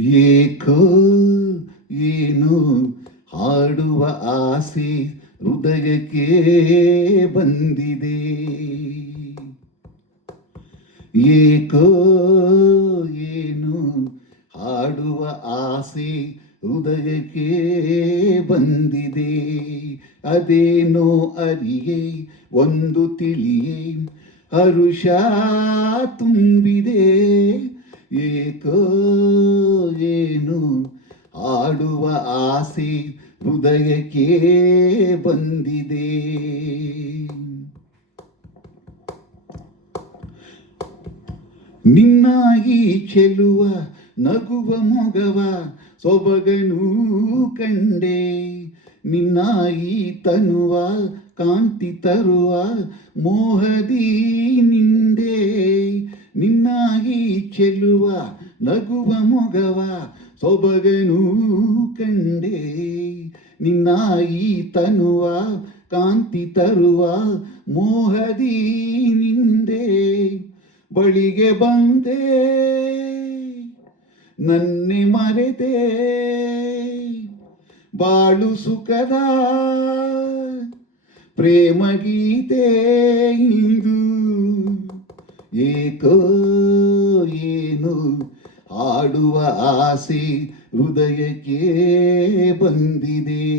ಏಕೋ ಏನು ಹಾಡುವ ಆಸೆ ಹೃದಯಕ್ಕೆ ಬಂದಿದೆ. ಏಕೋ ಏನು ಹಾಡುವ ಆಸೆ ಹೃದಯಕ್ಕೆ ಬಂದಿದೆ. ಅದೇನೋ ಅರಿಯೇ ಒಂದು ತಿಳಿಯೇ ಹರುಷ ತುಂಬಿದೆ. ಏಕೋ ಏನು ಹಾಡುವ ಆಸೆ ಹೃದಯಕ್ಕೆ ಬಂದಿದೆ. ನಿನ್ನಾಗಿ ಚೆಲುವ ನಗುವ ಮೊಗವ ಸೊಬಗನು ಕಂಡೆ. ನಿನ್ನಾಗಿ ತನುವ ಕಾಂತಿ ತರುವ ಮೋಹದಿ ನಿಂದೆ. ನಿನ್ನಾಗಿ ಚೆಲುವ ನಗುವ ಮೊಗವ ಸೊಬಗನು ಕಂಡೆ. ನಿನ್ನಾಗಿ ತನುವ ಕಾಂತಿ ತರುವ ಮೋಹದಿ ನಿಂದೆ. ಬಳಿಗೆ ಬಂದೆ ನನ್ನೆ ಮರೆತೆ ಬಾಳು ಸುಖದ ಪ್ರೇಮ ಗೀತೆ ಇಂದು. ಏಕೋ ಏನು ಹಾಡುವ ಆಸೆ ಹೃದಯಕ್ಕೆ ಬಂದಿದೆ.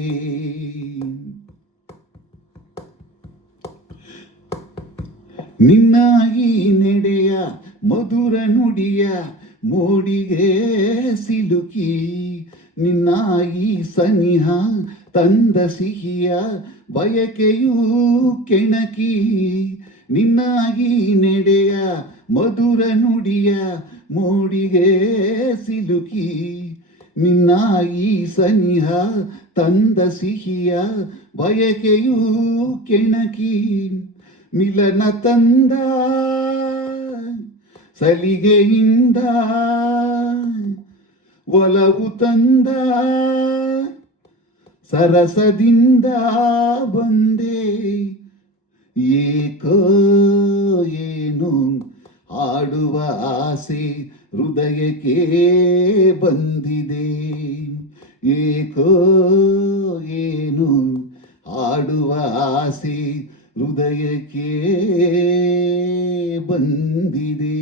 ನಿನ್ನಾಗಿ ನಡೆಯ ಮಧುರ ನುಡಿಯ ಮೋಡಿಗೆ ಸಿಲುಕಿ. ನಿನ್ನಾಗಿ ಸನಿಹ ತಂದ ಸಿಹಿಯ ಬಯಕೆಯೂ ಕೆಣಕಿ. ನಿನ್ನಾಗಿ ನಡೆಯ ಮಧುರ ನುಡಿಯ ಮೋಡಿಗೆ ಸಿಲುಕಿ. ನಿನ್ನಾಗಿ ಸನಿಹ ತಂದ ಸಿಹಿಯ ಬಯಕೆಯೂ ಕೆಣಕಿ. ಮಿಲನ ತಂದ ಸಲಿಗೆಯಿಂದ ಒಲವು ತಂದ ಸರಸದಿಂದ ಬಂದೆ. ಏಕೋ ಏನು ಹಾಡುವ ಆಸೆ ಹೃದಯಕ್ಕೆ ಬಂದಿದೆ. ಏಕೋ ಏನು ಹಾಡುವ ಆಸೆ ಹೃದಯಕ್ಕೆ ಬಂದಿದೆ.